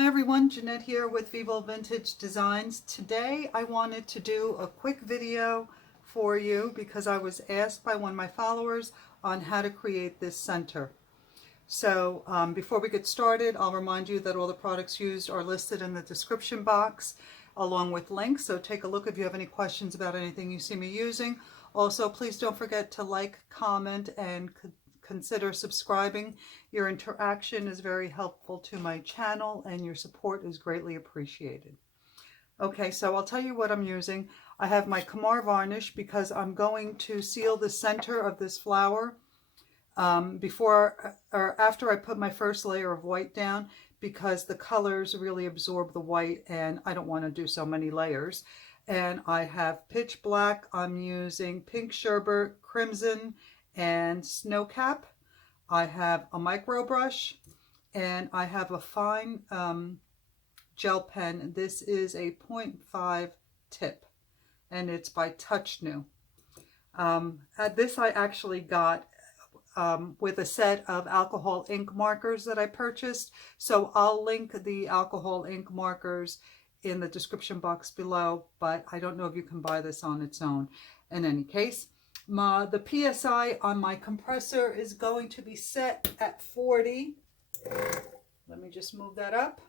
Hi everyone, Jeanette here with Vivo Vintage Designs. Today I wanted to do a quick video for you because I was asked by one of my followers on how to create this center. So before we get started, I'll remind you that all the products used are listed in the description box along with links. So take a look if you have any questions about anything you see me using. Also, please don't forget to like, comment, and consider subscribing. Your interaction is very helpful to my channel and your support is greatly appreciated. Okay, so I'll tell you what I'm using. I have my KAMAR varnish because I'm going to seal the center of this flower before or after I put my first layer of white down, because the colors really absorb the white and I don't want to do so many layers. And I have pitch black. I'm using pink sherbet, crimson, and snow cap. I have a micro brush and I have a fine gel pen. This is a 0.5 tip and it's by Touch New. This I actually got with a set of alcohol ink markers that I purchased. So I'll link the alcohol ink markers in the description box below, but I don't know if you can buy this on its own. In any case, the PSI on my compressor is going to be set at 40. Let me just move that up.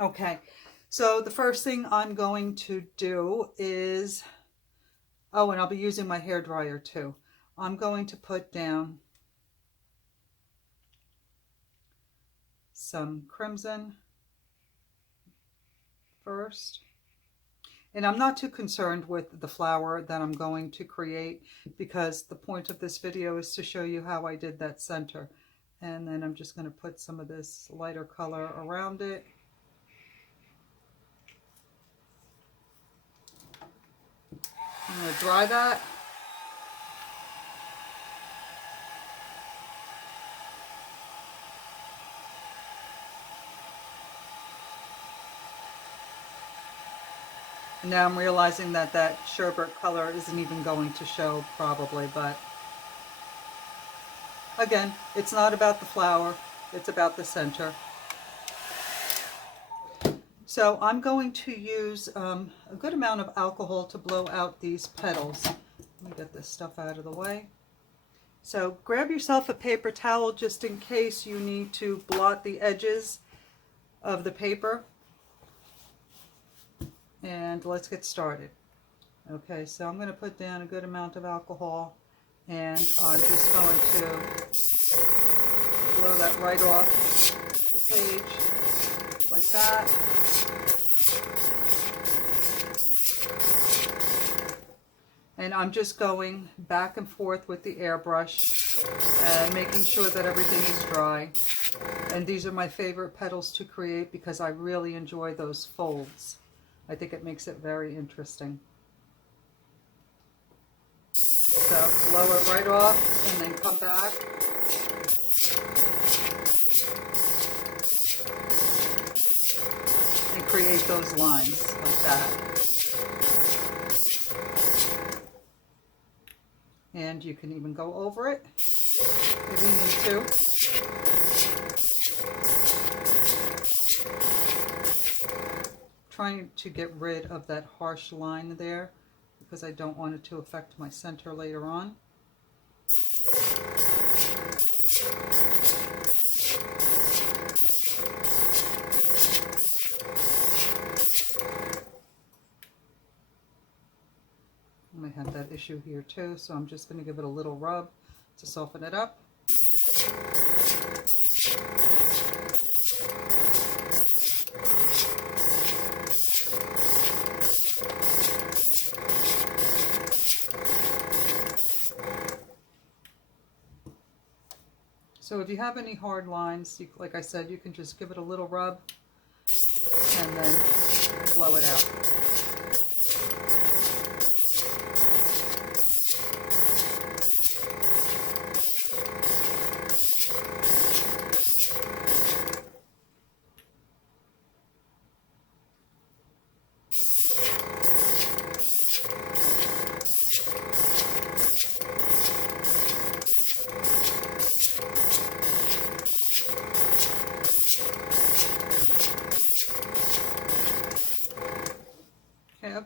Okay, so the first thing I'm going to do is, oh, and I'll be using my hair dryer too. I'm going to put down some crimson first. And I'm not too concerned with the flower that I'm going to create because the point of this video is to show you how I did that center. And then I'm just going to put some of this lighter color around it. I'm going to dry that. Now I'm realizing that that sherbet color isn't even going to show probably, but again, it's not about the flower, it's about the center. So I'm going to use a good amount of alcohol to blow out these petals. Let me get this stuff out of the way. So grab yourself a paper towel just in case you need to blot the edges of the paper. And let's get started. Okay, so I'm going to put down a good amount of alcohol and I'm just going to blow that right off the page like that. And I'm just going back and forth with the airbrush and making sure that everything is dry. And these are my favorite petals to create because I really enjoy those folds. I think it makes it very interesting. So blow it right off and then come back. And create those lines like that. And you can even go over it if you need to. Trying to get rid of that harsh line there because I don't want it to affect my center later on. I might have that issue here too, so I'm just going to give it a little rub to soften it up. So if you have any hard lines, like I said, you can just give it a little rub and then blow it out.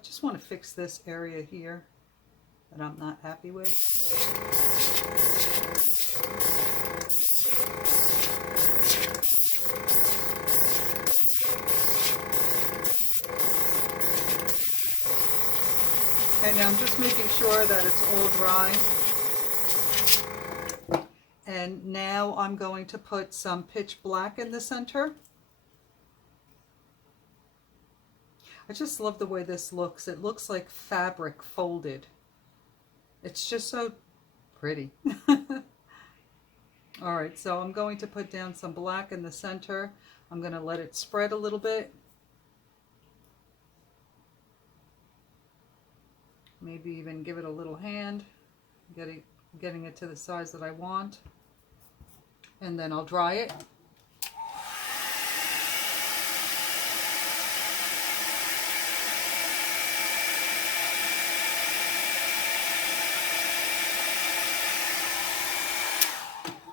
just want to fix this area here that I'm not happy with. Okay, now I'm just making sure that it's all dry. And now I'm going to put some pitch black in the center. I just love the way this looks. It looks like fabric folded. It's just so pretty. All right, so I'm going to put down some black in the center. I'm going to let it spread a little bit. Maybe even give it a little hand, getting it to the size that I want. And then I'll dry it.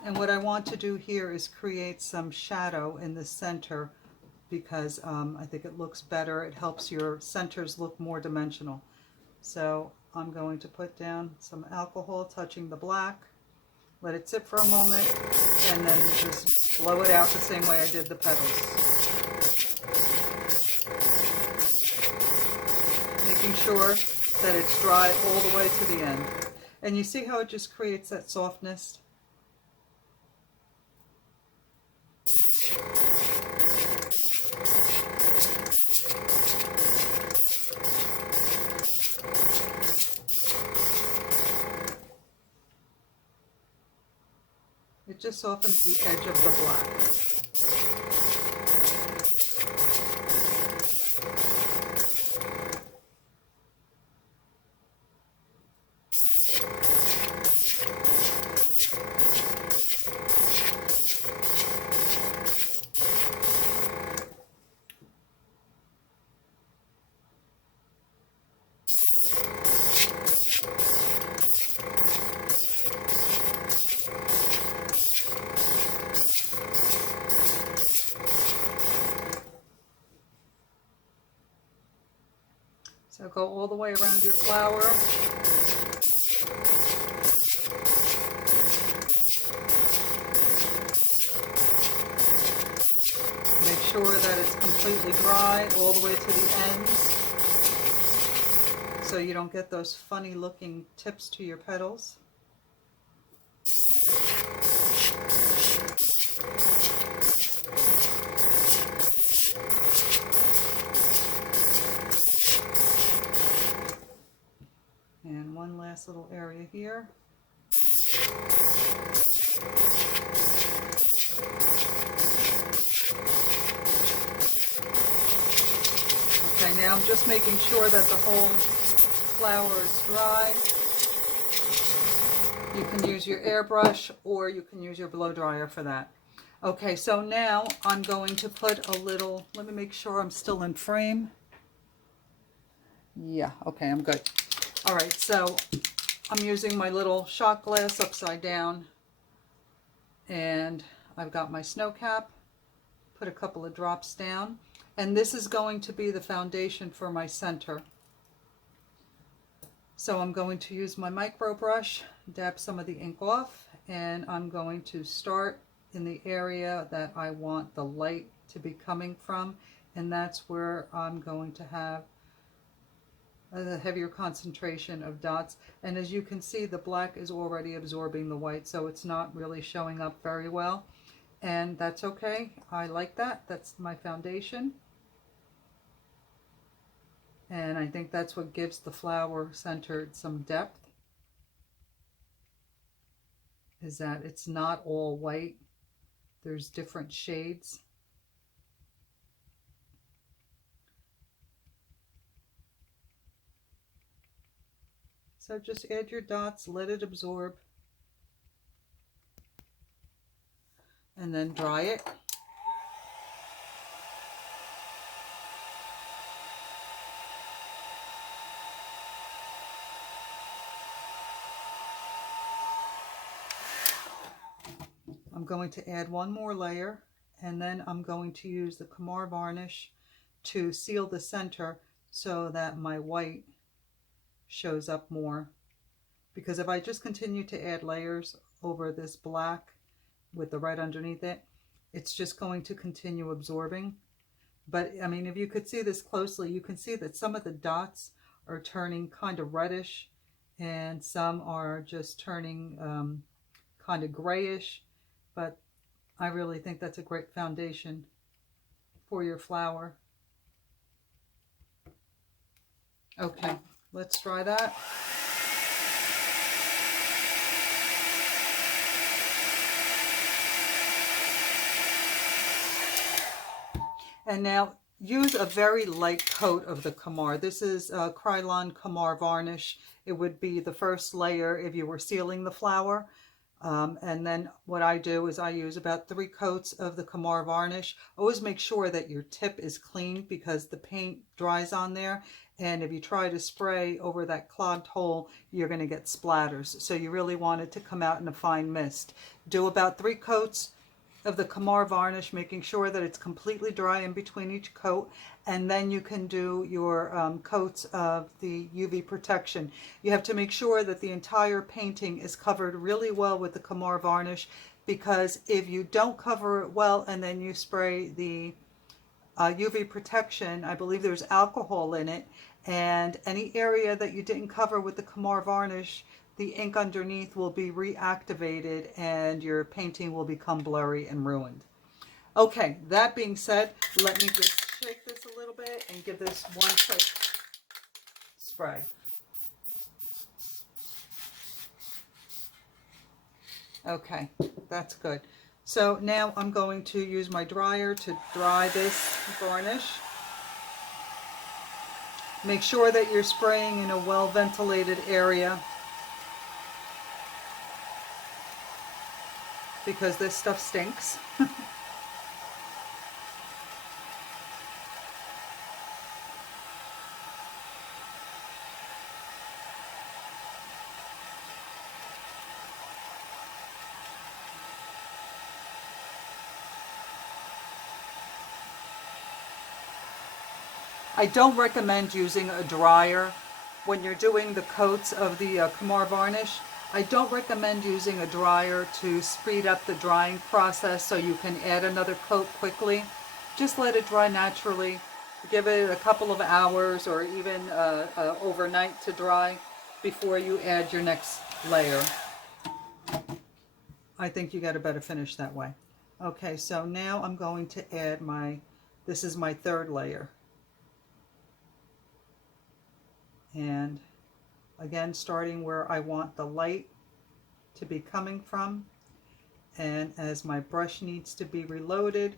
And what I want to do here is create some shadow in the center because I think it looks better. It helps your centers look more dimensional. So I'm going to put down some alcohol touching the black, let it sit for a moment, and then just blow it out the same way I did the petals. Making sure that it's dry all the way to the end. And you see how it just creates that softness? It just softens the edge of the black. So go all the way around your flower. Make sure that it's completely dry all the way to the ends so you don't get those funny looking tips to your petals. And one last little area here. Okay, now I'm just making sure that the whole flower is dry. You can use your airbrush or you can use your blow dryer for that. Okay, so now I'm going to put a little, let me make sure I'm still in frame. Yeah, okay, I'm good. All right, so I'm using my little shot glass upside down, and I've got my snow cap, put a couple of drops down, and this is going to be the foundation for my center. So I'm going to use my micro brush, dab some of the ink off, and I'm going to start in the area that I want the light to be coming from, and that's where I'm going to have a heavier concentration of dots. And as you can see, the black is already absorbing the white, so it's not really showing up very well, and that's okay. I like that. That's my foundation, and I think that's what gives the flower center some depth, is that it's not all white. There's different shades. So just add your dots, let it absorb, and then dry it. I'm going to add one more layer, and then I'm going to use the KAMAR varnish to seal the center so that my white shows up more. Because if I just continue to add layers over this black with the red underneath it, it's just going to continue absorbing. But I mean, if you could see this closely, you can see that some of the dots are turning kind of reddish and some are just turning kind of grayish. But I really think that's a great foundation for your flower. Okay, let's try that. And now use a very light coat of the KAMAR. This is KRYLON KAMAR varnish. It would be the first layer if you were sealing the flower. And then what I do is I use about 3 coats of the KAMAR varnish. Always make sure that your tip is clean because the paint dries on there. And if you try to spray over that clogged hole, you're going to get splatters. So you really want it to come out in a fine mist. Do about 3 coats of the KAMAR varnish, making sure that it's completely dry in between each coat, and then you can do your coats of the UV protection. You have to make sure that the entire painting is covered really well with the KAMAR varnish, because if you don't cover it well and then you spray the UV protection, I believe there's alcohol in it, and any area that you didn't cover with the KAMAR varnish, the ink underneath will be reactivated and your painting will become blurry and ruined. Okay, that being said, let me just shake this a little bit and give this one quick spray. Okay, that's good. So now I'm going to use my dryer to dry this varnish. Make sure that you're spraying in a well-ventilated area, because this stuff stinks. I don't recommend using a dryer when you're doing the coats of the KAMAR varnish. I don't recommend using a dryer to speed up the drying process so you can add another coat quickly. Just let it dry naturally. Give it a couple of hours or even overnight to dry before you add your next layer. I think you get a better finish that way. Okay, so now I'm going to add this is my 3rd layer. And again, starting where I want the light to be coming from, and as my brush needs to be reloaded,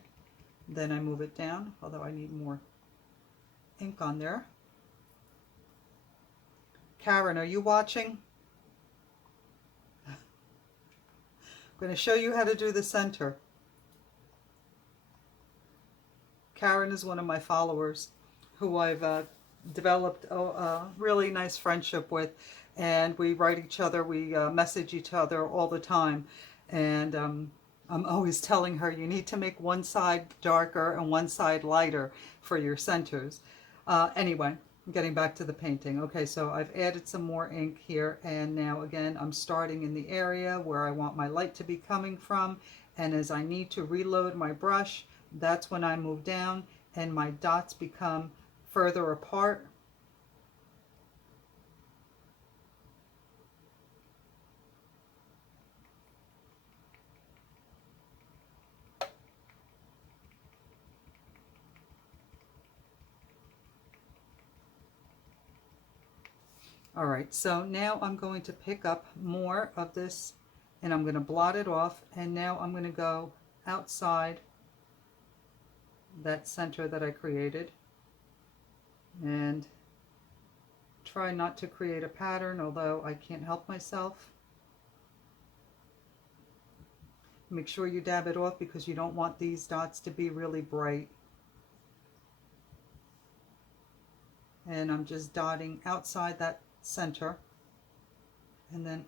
then I move it down, although I need more ink on there. Karen, are you watching? I'm going to show you how to do the center. Karen is one of my followers who I've developed a really nice friendship with, and we write each other, we message each other all the time, and I'm always telling her you need to make one side darker and one side lighter for your centers. Anyway, getting back to the painting. Okay, so I've added some more ink here, and now again I'm starting in the area where I want my light to be coming from, and as I need to reload my brush, that's when I move down and my dots become further apart. All right, so now I'm going to pick up more of this and I'm going to blot it off, and now I'm going to go outside that center that I created and try not to create a pattern, although I can't help myself. Make sure you dab it off because you don't want these dots to be really bright. And I'm just dotting outside that center. And then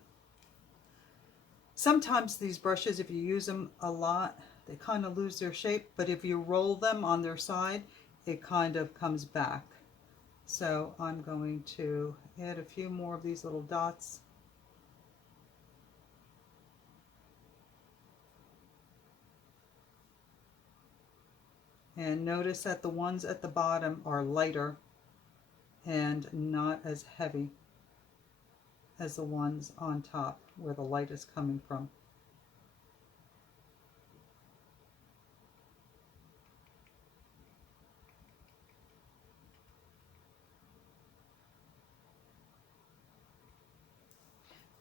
sometimes these brushes, if you use them a lot, they kind of lose their shape, but if you roll them on their side, it kind of comes back. So I'm going to add a few more of these little dots. And notice that the ones at the bottom are lighter and not as heavy as the ones on top where the light is coming from.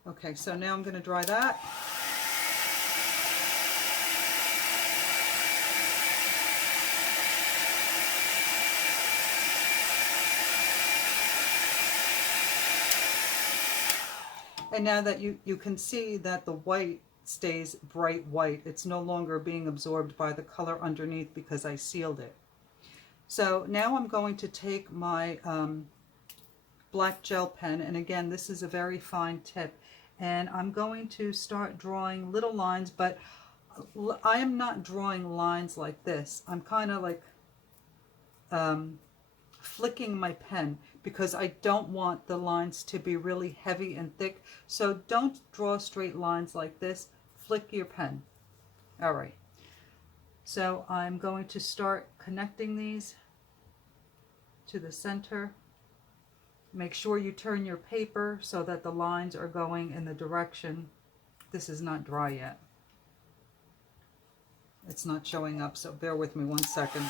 Okay, so now I'm going to dry that. And now that you can see that the white stays bright white, it's no longer being absorbed by the color underneath because I sealed it. So now I'm going to take my black gel pen, and again, this is a very fine tip, and I'm going to start drawing little lines, but I am not drawing lines like this. I'm kind of like flicking my pen because I don't want the lines to be really heavy and thick. So don't draw straight lines like this. Flick your pen. All right. So I'm going to start connecting these to the center. Make sure you turn your paper so that the lines are going in the direction. This is not dry yet. It's not showing up, so bear with me 1 second.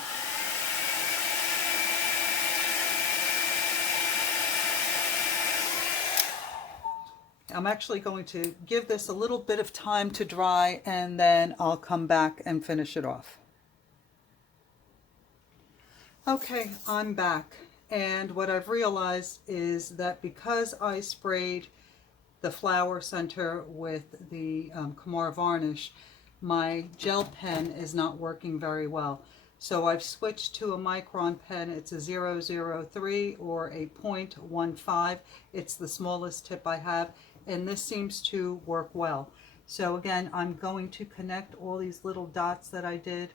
I'm actually going to give this a little bit of time to dry, and then I'll come back and finish it off. Okay, I'm back, and what I've realized is that because I sprayed the flower center with the KAMAR varnish, my gel pen is not working very well. So I've switched to a Micron pen. It's a 003 or a 0.15. It's the smallest tip I have, and this seems to work well. So again, I'm going to connect all these little dots that I did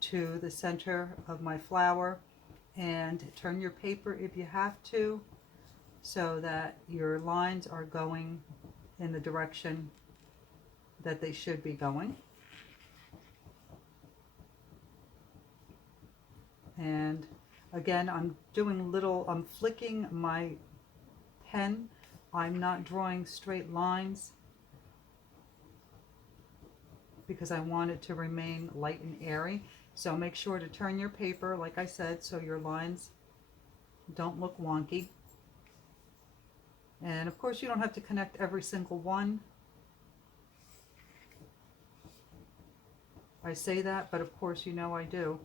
to the center of my flower, and turn your paper if you have to so that your lines are going in the direction that they should be going. And again, I'm flicking my pen. I'm not drawing straight lines because I want it to remain light and airy. So make sure to turn your paper, like I said, so your lines don't look wonky. And of course, you don't have to connect every single one. I say that, but of course you know I do.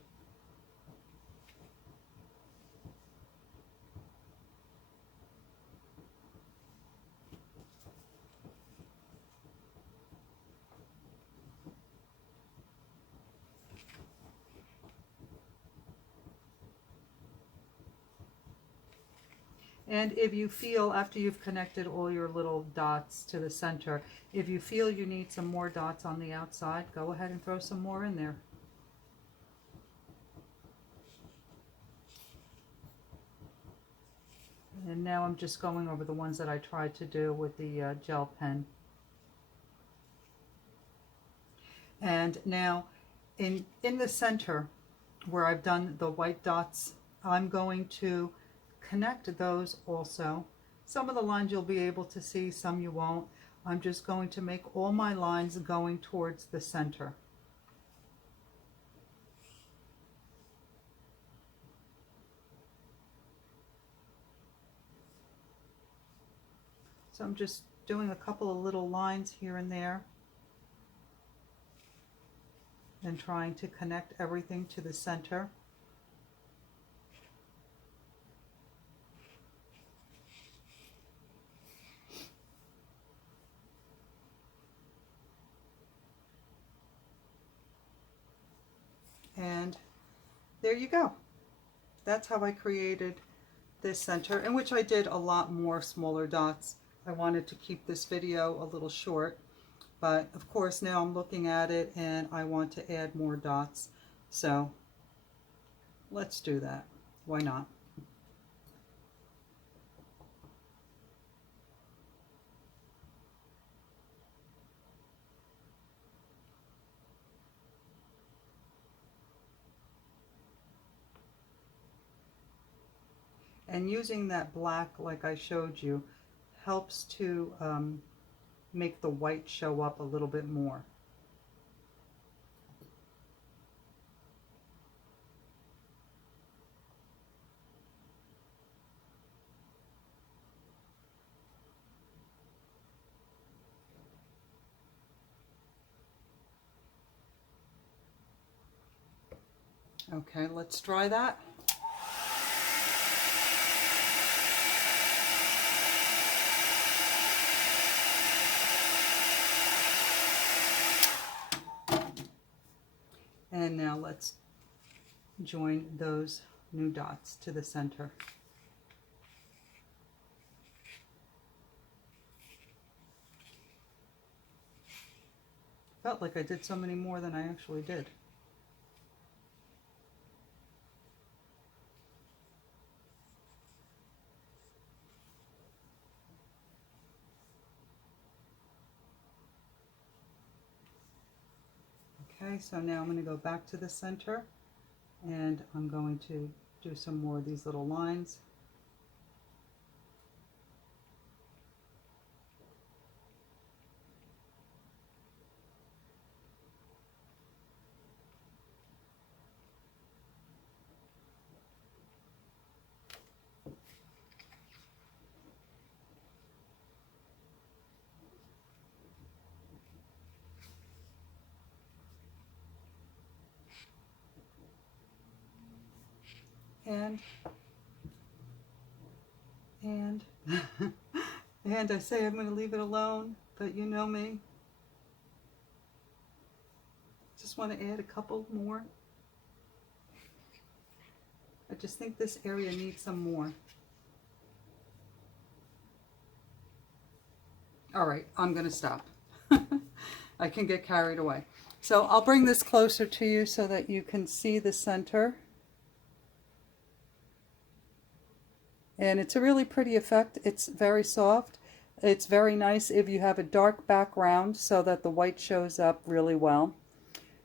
And if you feel, after you've connected all your little dots to the center, if you feel you need some more dots on the outside, go ahead and throw some more in there. And now I'm just going over the ones that I tried to do with the gel pen. And now in the center where I've done the white dots, I'm going to connect those also. Some of the lines you'll be able to see, some you won't. I'm just going to make all my lines going towards the center. So I'm just doing a couple of little lines here and there and trying to connect everything to the center. And there you go. That's how I created this center, in which I did a lot more smaller dots. I wanted to keep this video a little short, but of course now I'm looking at it and I want to add more dots. So let's do that. Why not? and using that black like I showed you helps to make the white show up a little bit more. Okay, let's try that. And now let's join those new dots to the center. Felt like I did so many more than I actually did. Okay, so now I'm going to go back to the center and I'm going to do some more of these little lines. And and I say I'm going to leave it alone, but you know me. Just want to add a couple more. I just think this area needs some more. All right, I'm going to stop. I can get carried away. So I'll bring this closer to you so that you can see the center. And it's a really pretty effect. It's very soft. It's very nice if you have a dark background so that the white shows up really well.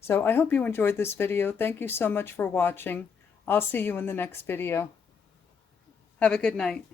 So I hope you enjoyed this video. Thank you so much for watching. I'll see you in the next video. Have a good night.